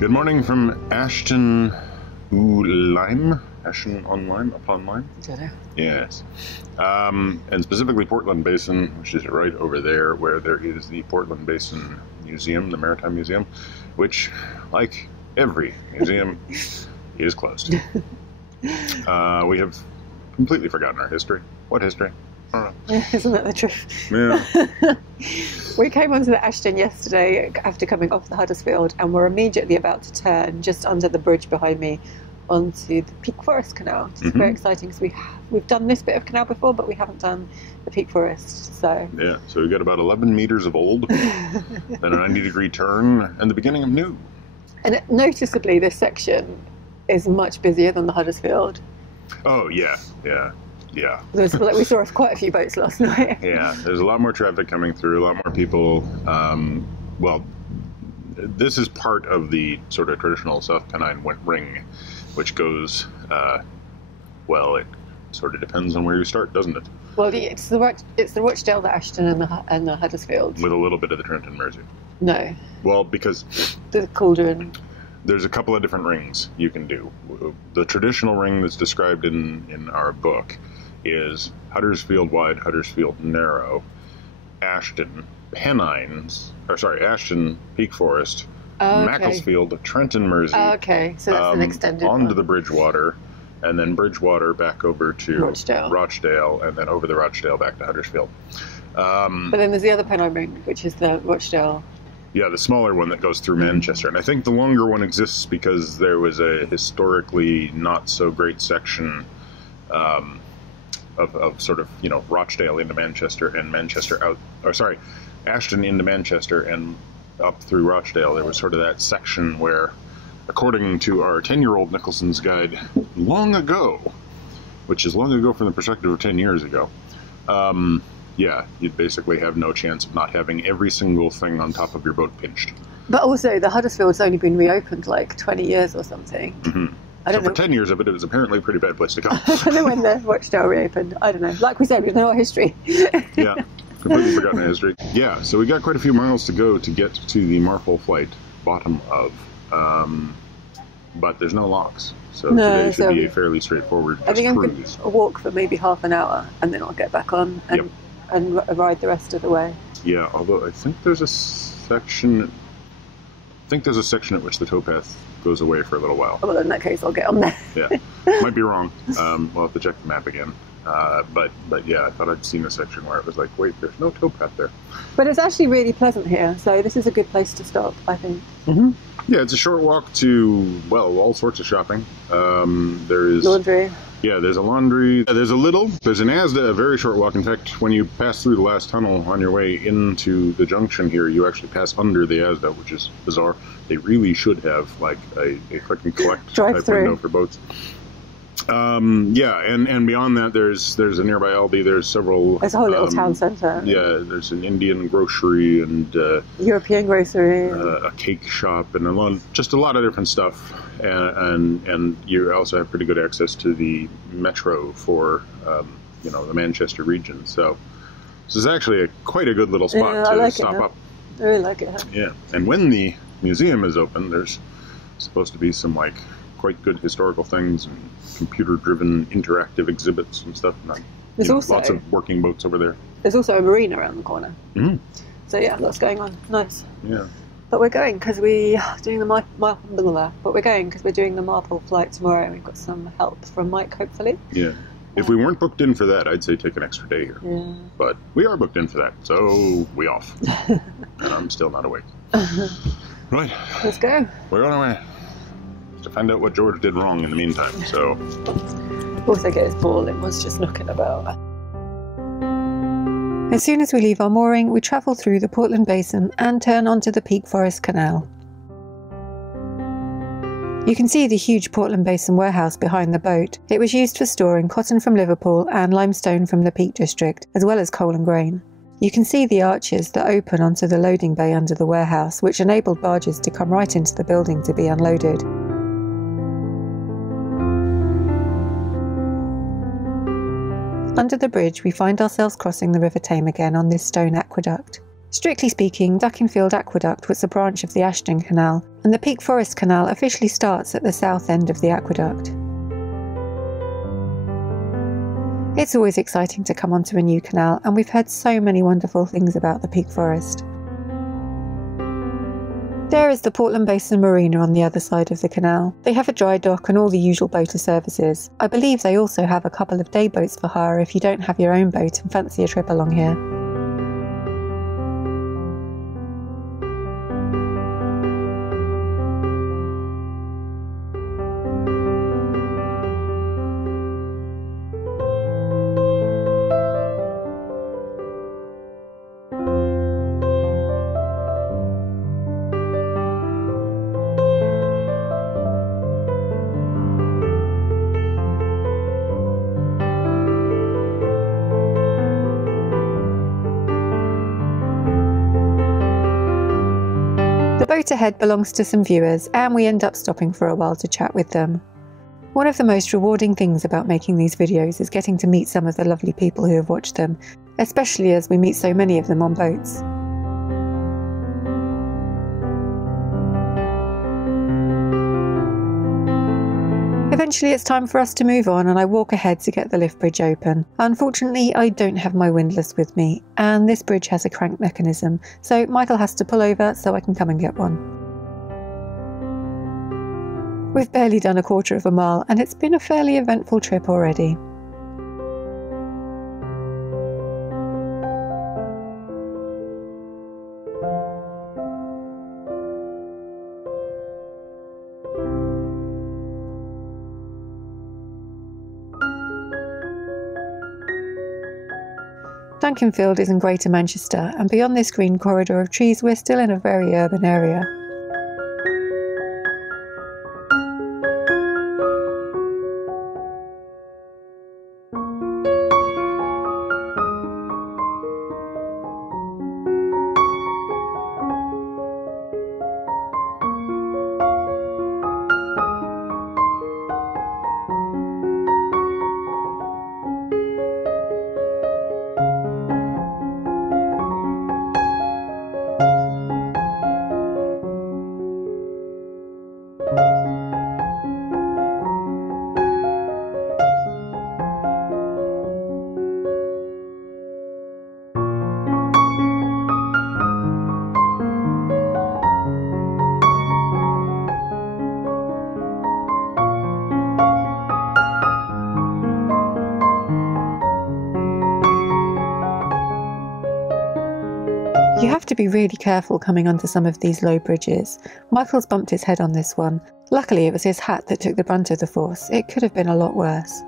Good morning from Ashton Lime. Ashton on Lime, upon Lime? Yes. And specifically Portland Basin, which is right over there where there is the Portland Basin Museum, the Maritime Museum, which, like every museum, is closed. We have completely forgotten our history. What history? Isn't that the truth? Yeah. We came onto the Ashton yesterday after coming off the Huddersfield, and we're immediately about to turn just under the bridge behind me onto the Peak Forest Canal, which is very exciting because we've done this bit of canal before, but we haven't done the Peak Forest. So yeah, so we've got about 11 meters of old, then a 90-degree turn, and the beginning of new. And noticeably, this section is much busier than the Huddersfield. Oh yeah, yeah. Yeah. We saw quite a few boats last night. Yeah, there's a lot more traffic coming through, a lot more people. Well, this is part of the sort of traditional South Pennine ring, which goes, well, it sort of depends on where you start, doesn't it? Well, it's the Rochdale, the Ashton, and the Huddersfield. With a little bit of the Trenton Mersey. No. Well, because the Cauldron. There's a couple of different rings you can do. The traditional ring that's described in our book is Huddersfield wide, Huddersfield narrow, Ashton, Ashton, Peak Forest, Macclesfield, Trenton Mersey. Okay, so that's an extended onto one. the Bridgewater, and then Bridgewater back over to Rochdale, and then over the Rochdale back to Huddersfield. But then there's the other Pennine ring, which is the Rochdale. Yeah, the smaller one that goes through Manchester. And I think the longer one exists because there was a historically not so great section of sort of, Rochdale into Manchester and Manchester out, Ashton into Manchester and up through Rochdale. There was sort of that section where, according to our 10-year-old Nicholson's Guide, long ago, which is long ago from the perspective of 10 years ago, yeah, you'd basically have no chance of not having every single thing on top of your boat pinched. But also, the Huddersfield's only been reopened like 20 years or something. Mm-hmm. I don't know. For 10 years of it, it was apparently a pretty bad place to go. I don't know when the Rochdale reopened. I don't know. Like we said, we know our history. Yeah, completely forgotten our history. Yeah, so we got quite a few miles to go to get to the Marple Flight bottom of. But there's no locks. So today should be a fairly straightforward cruise. I think I'm going to walk for maybe half an hour, and then I'll get back on and ride the rest of the way. Yeah, although I think there's a section at which the towpath goes away for a little while. Well, in that case, I'll get on there. Yeah, might be wrong. We'll have to check the map again. But yeah, I thought I'd seen a section where it was like, wait, there's no towpath there. But it's actually really pleasant here, so this is a good place to stop, I think. Mm-hmm. Yeah, it's a short walk to, well, all sorts of shopping. There's laundry. Yeah, there's a laundry. There's an Asda, a very short walk. In fact, when you pass through the last tunnel on your way into the junction here, you actually pass under the Asda, which is bizarre. They really should have like a click and collect type window for boats. Yeah, and beyond that, there's a nearby Aldi. There's a whole little town centre. Yeah, there's an Indian grocery and European grocery, a cake shop, and just a lot of different stuff. And you also have pretty good access to the metro for the Manchester region. So this is actually quite a good little spot to stop up. I really like it. Huh? Yeah, and when the museum is open, there's supposed to be some quite good historical things and computer-driven interactive exhibits and stuff. There's also lots of working boats over there. There's also a marina around the corner. Mm-hmm. So yeah, lots going on. Nice. Yeah. But we're going because we're doing the Marple flight tomorrow, and we've got some help from Mike, hopefully. Yeah. If we weren't booked in for that, I'd say take an extra day here. Yeah. But we are booked in for that, so we off. And I'm still not awake. Right. Let's go. We're on our way to find out what George did wrong in the meantime, so... Also get his ball, it was just knocking about. As soon as we leave our mooring, we travel through the Portland Basin and turn onto the Peak Forest Canal. You can see the huge Portland Basin warehouse behind the boat. It was used for storing cotton from Liverpool and limestone from the Peak District, as well as coal and grain. You can see the arches that open onto the loading bay under the warehouse, which enabled barges to come right into the building to be unloaded. Under the bridge, we find ourselves crossing the River Tame again on this stone aqueduct. Strictly speaking, Duckinfield Aqueduct was a branch of the Ashton Canal. and the Peak Forest Canal officially starts at the south end of the aqueduct. It's always exciting to come onto a new canal, and we've heard so many wonderful things about the Peak Forest. There is the Portland Basin Marina on the other side of the canal. They have a dry dock and all the usual boater services. I believe they also have a couple of day boats for hire if you don't have your own boat and fancy a trip along here. The boat ahead belongs to some viewers, and we end up stopping for a while to chat with them. One of the most rewarding things about making these videos is getting to meet some of the lovely people who have watched them, especially as we meet so many of them on boats. Eventually it's time for us to move on, and I walk ahead to get the lift bridge open. Unfortunately, I don't have my windlass with me, and this bridge has a crank mechanism, so Michael has to pull over so I can come and get one. We've barely done a quarter of a mile, and it's been a fairly eventful trip already. Duncanfield is in Greater Manchester, and beyond this green corridor of trees we're still in a very urban area. You have to be really careful coming onto some of these low bridges. Michael's bumped his head on this one. Luckily it was his hat that took the brunt of the force. It could have been a lot worse.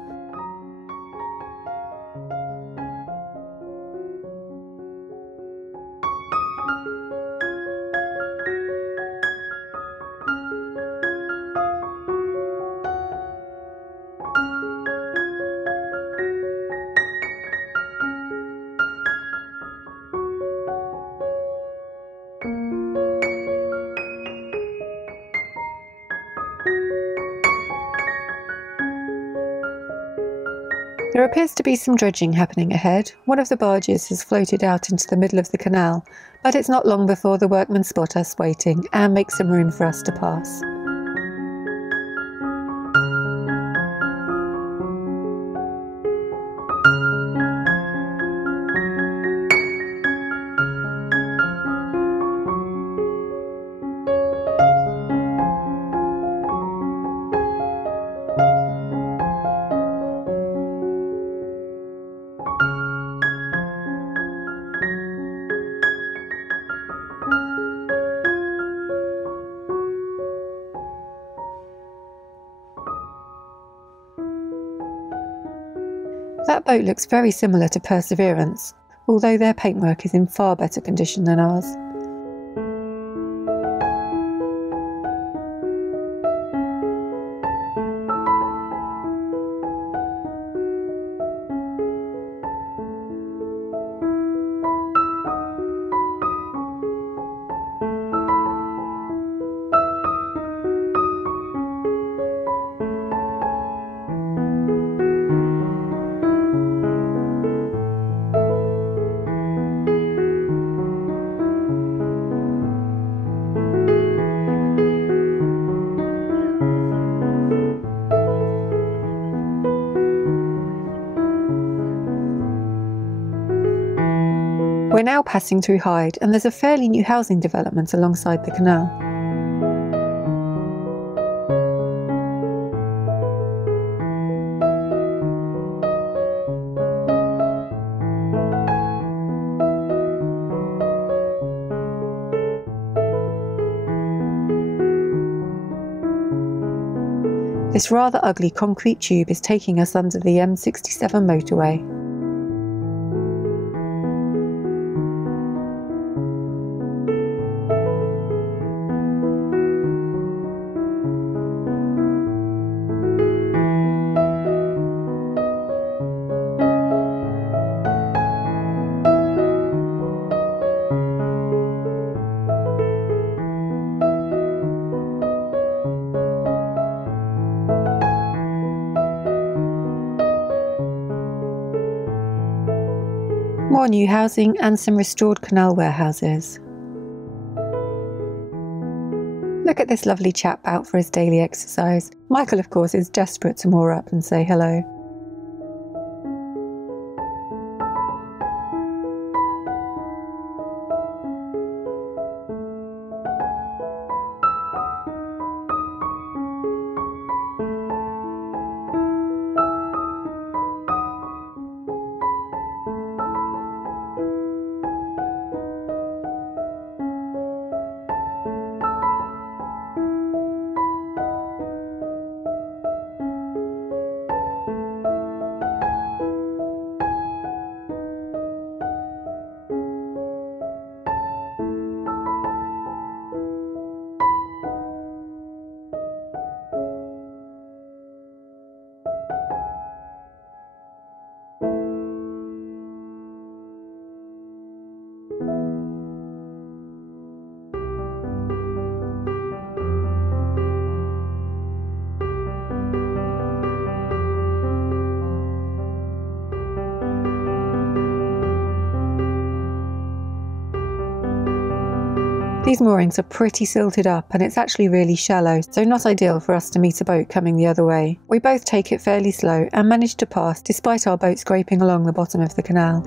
There appears to be some dredging happening ahead. One of the barges has floated out into the middle of the canal, but it's not long before the workmen spot us waiting and make some room for us to pass. That boat looks very similar to Perseverance, although their paintwork is in far better condition than ours. We're now passing through Hyde, and there's a fairly new housing development alongside the canal. This rather ugly concrete tube is taking us under the M67 motorway. More new housing and some restored canal warehouses. Look at this lovely chap out for his daily exercise. Michael, of course, is desperate to moor up and say hello. These moorings are pretty silted up and it's actually really shallow, so not ideal for us to meet a boat coming the other way. We both take it fairly slow and manage to pass despite our boat scraping along the bottom of the canal.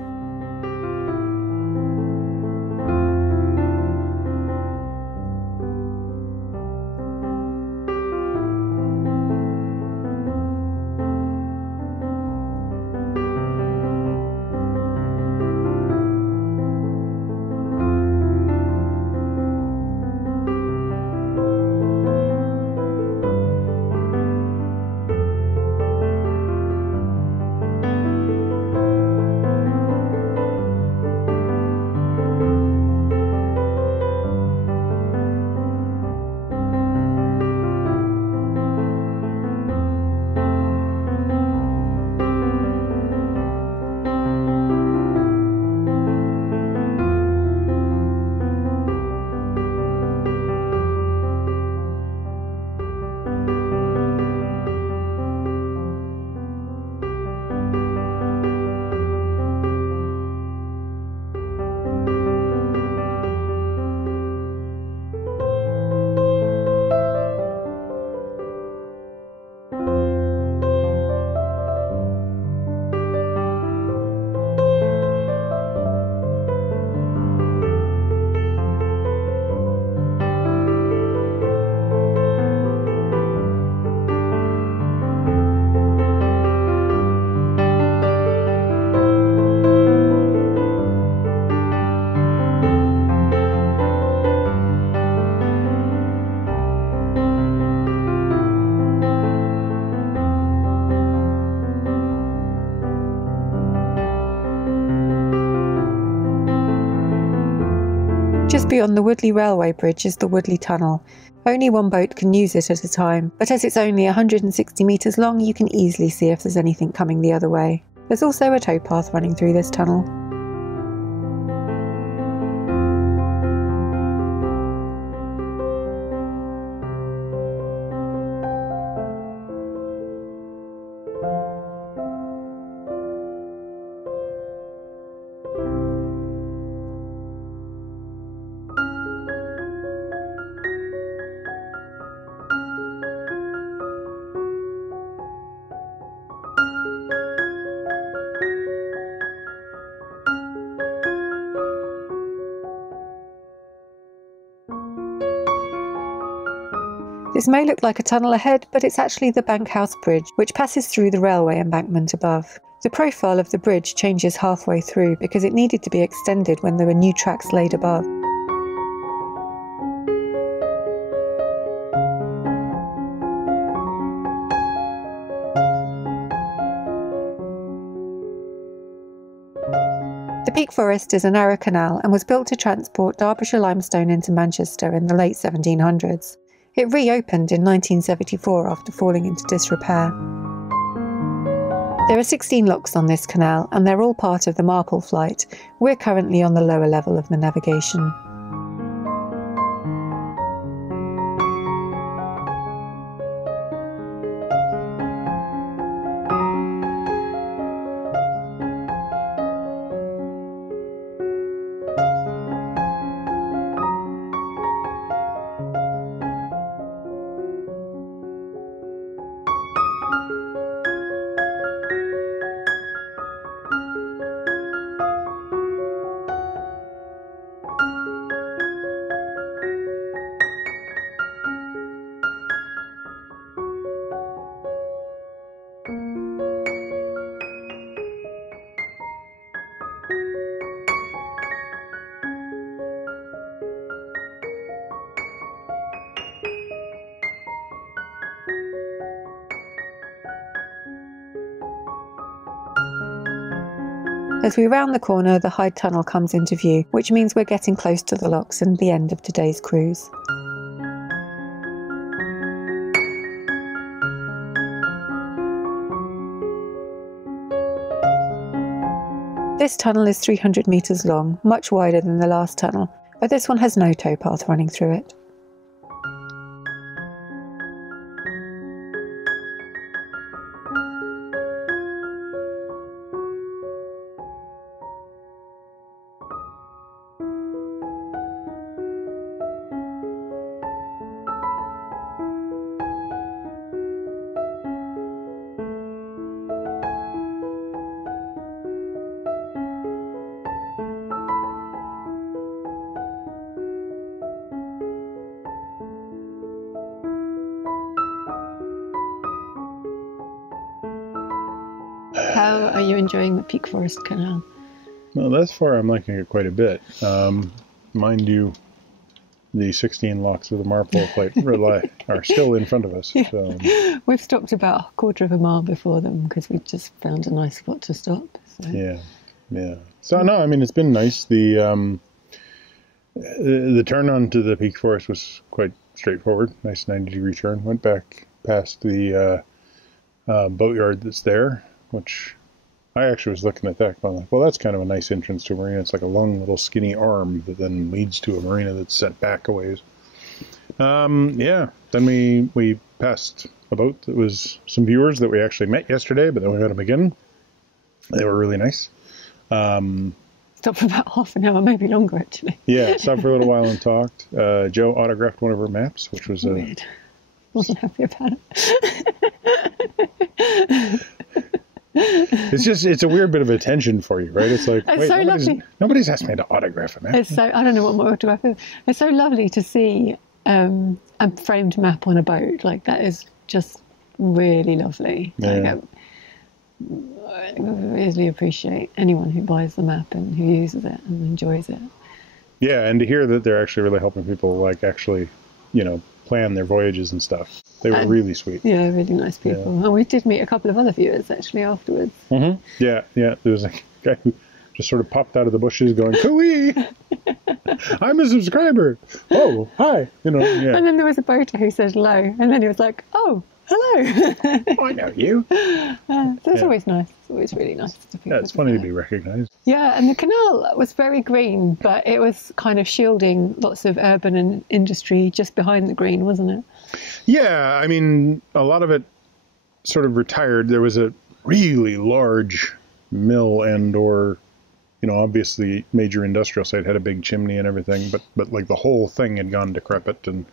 Just beyond the Woodley Railway Bridge is the Woodley Tunnel. Only one boat can use it at a time, but as it's only 160 metres long, you can easily see if there's anything coming the other way. There's also a towpath running through this tunnel. This may look like a tunnel ahead, but it's actually the Bankhouse Bridge, which passes through the railway embankment above. The profile of the bridge changes halfway through because it needed to be extended when there were new tracks laid above. The Peak Forest is a narrow canal and was built to transport Derbyshire limestone into Manchester in the late 1700s. It reopened in 1974 after falling into disrepair. There are 16 locks on this canal and they're all part of the Marple Flight. We're currently on the lower level of the navigation. As we round the corner, the Hyde Tunnel comes into view, which means we're getting close to the locks and the end of today's cruise. This tunnel is 300 metres long, much wider than the last tunnel, but this one has no towpath running through it. How are you enjoying the Peak Forest Canal? Well, thus far I'm liking it quite a bit. Mind you, the 16 locks of the Marple Flight are still in front of us. Yeah. So. We've stopped about a quarter of a mile before them because we just found a nice spot to stop. So. Yeah. So no, I mean it's been nice. The turn onto the Peak Forest was quite straightforward. Nice 90-degree turn. Went back past the boatyard that's there, which I actually was looking at that going like, well, that's kind of a nice entrance to a marina. It's like a long little skinny arm that then leads to a marina that's set back a ways. Yeah, then we passed a boat that was some viewers that we actually met yesterday, but then we met them again. They were really nice. Stopped for about half an hour, maybe longer actually. Yeah, stopped for a little while and talked. Joe autographed one of her maps, which was weird. Wasn't happy about it. It's a weird bit of attention for you, right? It's like, it's wait, so nobody's asked me to autograph a map. It's so, I don't know what my autograph is. It's so lovely to see a framed map on a boat. Like, that is just really lovely. Yeah. I really appreciate anyone who buys the map and who uses it and enjoys it. Yeah, and to hear that they're actually really helping people, like, actually, plan their voyages and stuff. They were really sweet. Yeah, really nice people. Yeah. And we did meet a couple of other viewers actually afterwards. Mm-hmm. Yeah. There was a guy who just sort of popped out of the bushes going, "Cooey! I'm a subscriber. Oh, hi." Yeah. And then there was a boater who said hello, and then he was like, "Oh, hello." I know you. So it's always nice. It's always really nice. It's funny to be recognised. Yeah, and the canal was very green, but it was kind of shielding lots of urban and industry just behind the green, wasn't it? Yeah, I mean, a lot of it sort of retired. There was a really large mill or, obviously major industrial site, had a big chimney and everything, but like the whole thing had gone decrepit and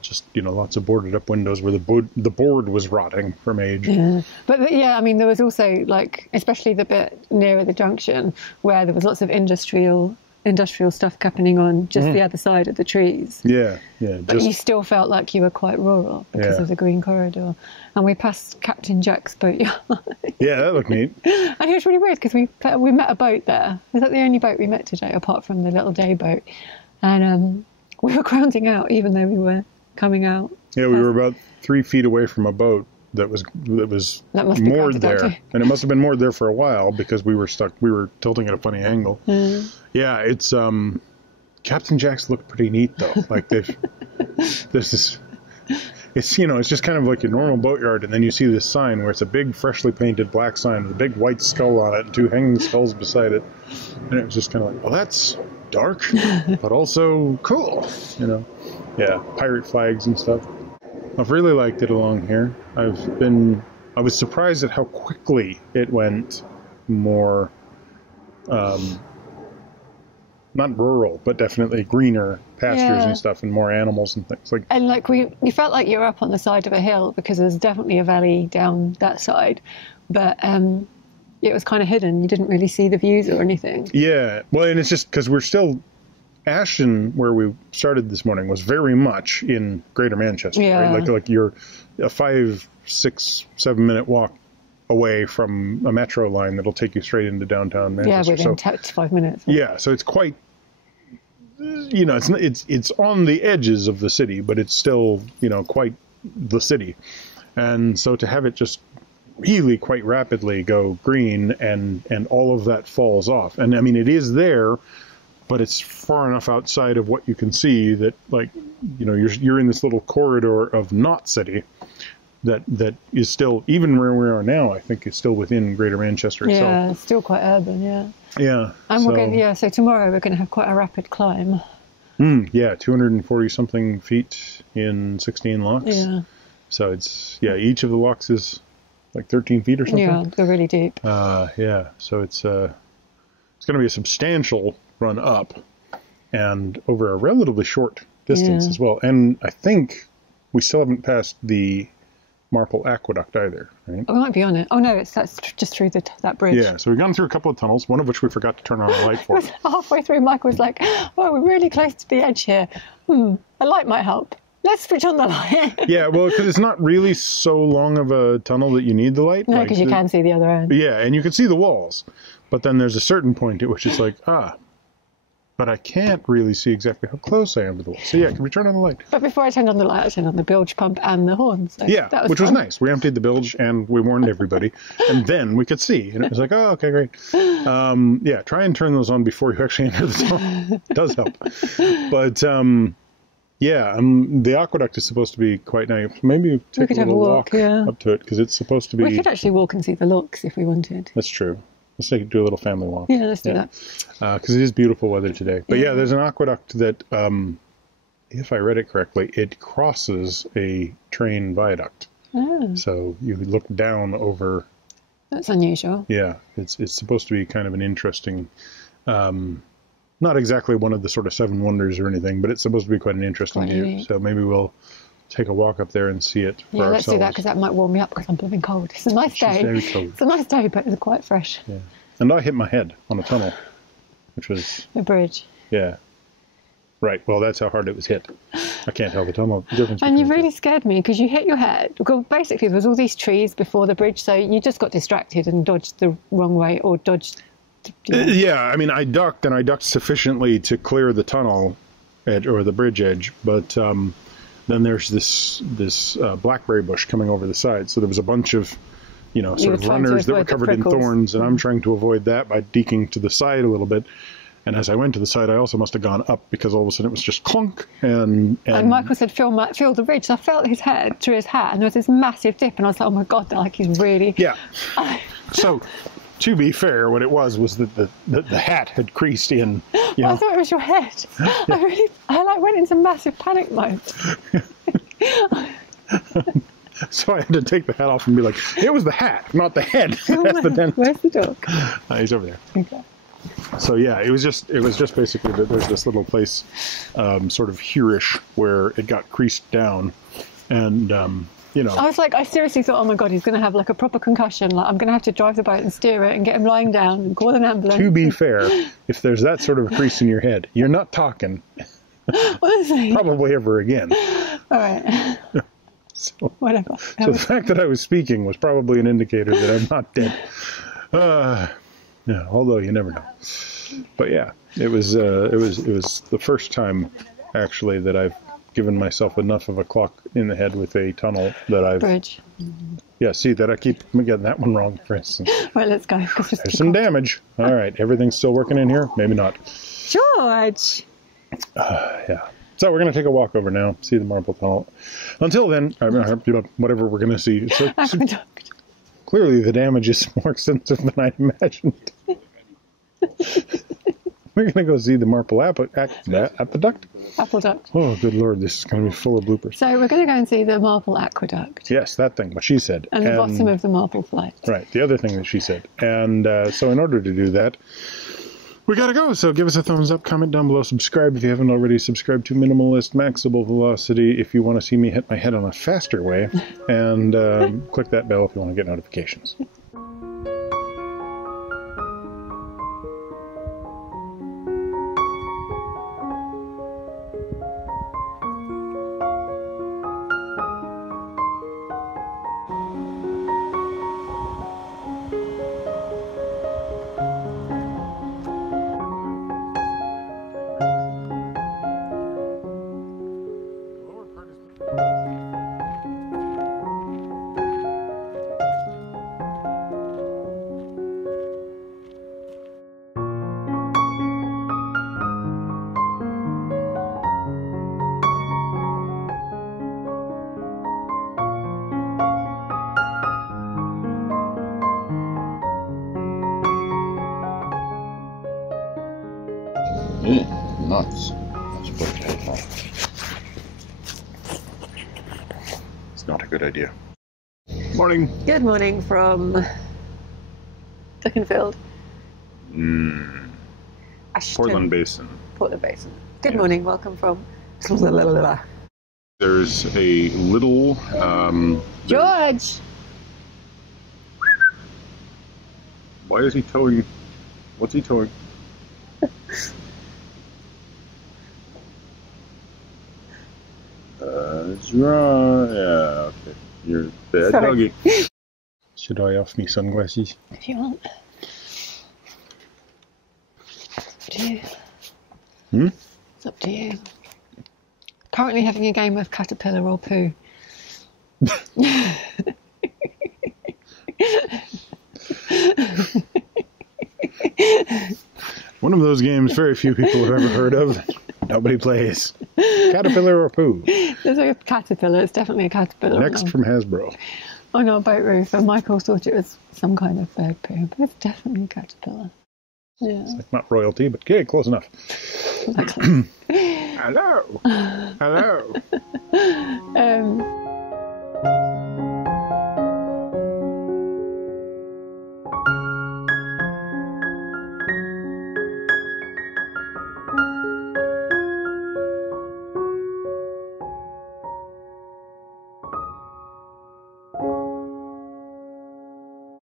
just, lots of boarded up windows where the board was rotting from age. Yeah. But yeah, I mean, there was also, like, especially the bit nearer the junction where there was lots of industrial industrial stuff happening on just the other side of the trees. Yeah, yeah. But you still felt like you were quite rural because of the green corridor. And we passed Captain Jack's boatyard. Yeah, that looked neat. And it was really weird because we met a boat there. Was that the only boat we met today, apart from the little day boat? And we were grounding out even though we were coming out. Yeah, we were about 3 feet away from a boat that was moored there, and it must have been moored there for a while because we were stuck. We were tilting at a funny angle. Yeah, it's Captain Jack's look pretty neat though. Like it's it's just kind of like a normal boatyard, and then you see this sign where it's a big freshly painted black sign with a big white skull on it and 2 hanging skulls beside it, and it was just kind of like, well, that's dark but also cool, Yeah, pirate flags and stuff. I've really liked it along here. I was surprised at how quickly it went more, not rural, but definitely greener pastures and stuff, and more animals and things. And you felt like you were up on the side of a hill because there's definitely a valley down that side, but it was kind of hidden. You didn't really see the views or anything. Yeah, well, and it's just because we're still... Ashton, where we started this morning, was very much in Greater Manchester. Yeah. Right? Like you're a 5, 6, 7 minute walk away from a metro line that'll take you straight into downtown Manchester. Yeah, within 5 minutes. Yeah, so it's quite, it's on the edges of the city, but it's still, quite the city. And so to have it just really quite rapidly go green and all of that falls off. And I mean, it is there, but it's far enough outside of what you can see that, you're in this little corridor of not city that is still, even where we are now, I think it's still within Greater Manchester itself. Yeah, it's still quite urban, yeah. Yeah. And so tomorrow we're going to have quite a rapid climb. Yeah, 240-something feet in 16 locks. Yeah. So it's, each of the locks is like 13 feet or something. Yeah, they're really deep. Yeah, so it's going to be a substantial run up and over a relatively short distance as well. And I think we still haven't passed the Marple Aqueduct either, right? Oh, I might be on it. Oh no, that's just through that bridge. Yeah, so we've gone through a couple of tunnels, one of which we forgot to turn on a light for. Halfway through, Michael was like, "Oh, we're really close to the edge here. A light might help. Let's switch on the light." Yeah, well, because it's not really so long of a tunnel that you need the light. No, because you can see the other end. Yeah, and you can see the walls, but then there's a certain point at which it's like, but I can't really see exactly how close I am to the wall. So yeah, can we turn on the light? But before I turned on the light, I turned on the bilge pump and the horns. So yeah, which was nice. We emptied the bilge and we warned everybody, and then we could see, and it was like, oh, okay, great. Yeah, try and turn those on before you actually enter the tunnel. It does help. But the aqueduct is supposed to be quite nice. Maybe take a little walk up to it because it's supposed to be. We could actually walk and see the locks if we wanted. That's true. Let's do a little family walk. Yeah, let's do that. Because it is beautiful weather today. But yeah, there's an aqueduct that, if I read it correctly, it crosses a train viaduct. Oh. So you look down over... That's unusual. Yeah, it's supposed to be kind of an interesting... not exactly one of the sort of 7 wonders or anything, but it's supposed to be quite an interesting view. Unique. So maybe we'll take a walk up there and see it for ourselves. Let's do that because that might warm me up because I'm blooming cold. It's a nice day. Very cold. It's a nice day, but it's quite fresh. Yeah. And I hit my head on a tunnel, which was... A bridge. Yeah. Right. Well, that's how hard it was hit. I can't tell the tunnel difference. And you really scared me because you hit your head. Well, basically, there was all these trees before the bridge, so you just got distracted and dodged the wrong way or dodged... Yeah, I mean, I ducked sufficiently to clear the tunnel edge or the bridge edge, but... then there's this blackberry bush coming over the side. So there was a bunch of, sort of runners that were covered in thorns, and I'm trying to avoid that by deking to the side a little bit. And as I went to the side, I also must have gone up because all of a sudden it was just clunk. And Michael said, feel the ridge. So I felt his head through his hat, and there was this massive dip, and I was like, oh my God, like he's really... Yeah. So... To be fair, what it was that the hat had creased in. Well, I thought it was your head. Yeah. I went into massive panic mode. So I had to take the hat off and be like, it was the hat, not the head. That's the dent. Where's the dog? He's over there. Okay. So yeah, it was just basically that there's this little place, sort of here-ish, where it got creased down, and you know. I was like, I seriously thought, oh my God, he's going to have like a proper concussion. Like, I'm going to have to drive the boat and steer it and get him lying down and call an ambulance. To be fair, if there's that sort of a crease in your head, you're not talking probably ever again. All right. So, whatever. So the fact that I was speaking was probably an indicator that I'm not dead. Yeah, although you never know. But yeah, it was the first time actually that I've given myself enough of a clock in the head with a tunnel that I've... Bridge. Yeah, see, that I keep getting that one wrong, for instance. Right, let's go. There's some damage. All right, everything's still working in here? Maybe not. George! Yeah. So we're going to take a walk over now, see the marble tunnel. Until then, whatever we're going to see. So clearly the damage is more extensive than I imagined. We're going to go see the marble aqueduct. Aqueduct. Oh, good Lord, this is going to be full of bloopers. So we're going to go and see the marble aqueduct. Yes, that thing, what she said. And the bottom of the marble flight. Right, the other thing that she said. And so in order to do that, we gotta go, so give us a thumbs up, comment down below, subscribe if you haven't already, subscribe to Minimalist Maxable Velocity if you want to see me hit my head on a faster way, and click that bell if you want to get notifications. Nuts. That's what it's not a good idea. Morning. Good morning from Duckenfield. Portland Basin. Portland Basin. Good morning. Welcome from... There's a little... George! Why is he towing? What's he towing? That's right. Yeah, okay. You're bad doggy. Should I off me sunglasses? If you want. It's up to you. It's up to you. Currently having a game of caterpillar or poo. One of those games very few people have ever heard of. Nobody plays. Caterpillar or poo? There's a caterpillar. It's definitely a caterpillar. Next from Hasbro. On our boat roof, and Michael thought it was some kind of bird poo, but it's definitely a caterpillar. Yeah. It's like not royalty, but okay, close enough. Hello. Hello.